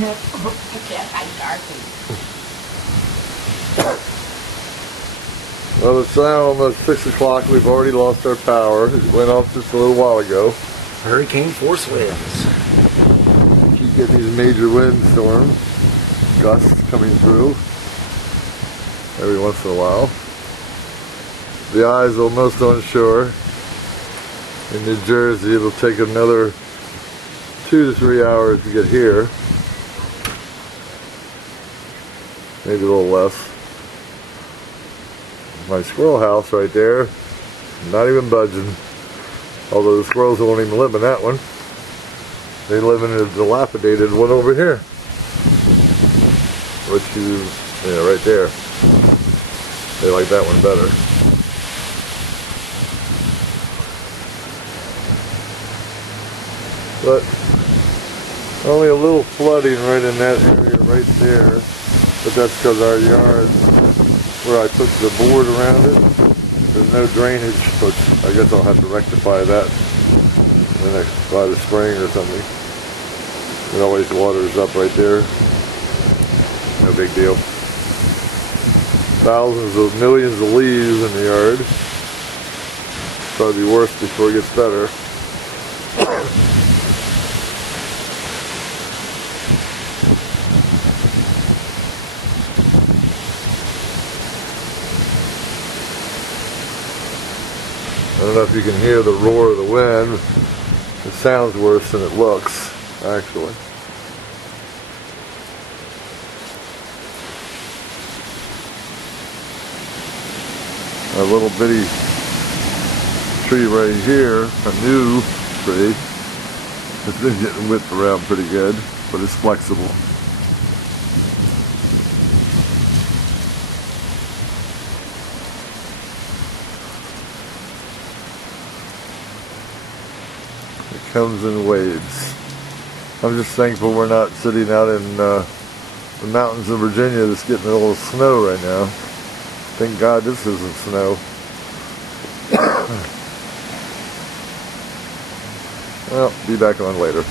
Well, it's now almost 6 o'clock. We've already lost our power. It went off just a little while ago. Hurricane force winds. Keep getting these major windstorms, gusts coming through every once in a while. The eye's almost on shore. In New Jersey, it'll take another 2 to 3 hours to get here. Maybe a little less. My squirrel house right there, not even budging. Although the squirrels won't even live in that one. They live in a dilapidated one over here. Which is, yeah, right there. They like that one better. But only a little flooding right in that area right there. But that's because our yard, where I put the board around it, there's no drainage, but I guess I'll have to rectify that by the spring or something. It always waters up right there. No big deal. Thousands of millions of leaves in the yard. Probably be worse before it gets better. I don't know if you can hear the roar of the wind. It sounds worse than it looks, actually. A little bitty tree right here, a new tree, it's been getting whipped around pretty good, but it's flexible. Comes in waves. I'm just thankful we're not sitting out in the mountains of Virginia that's getting a little snow right now. Thank God this isn't snow. Well, be back on later.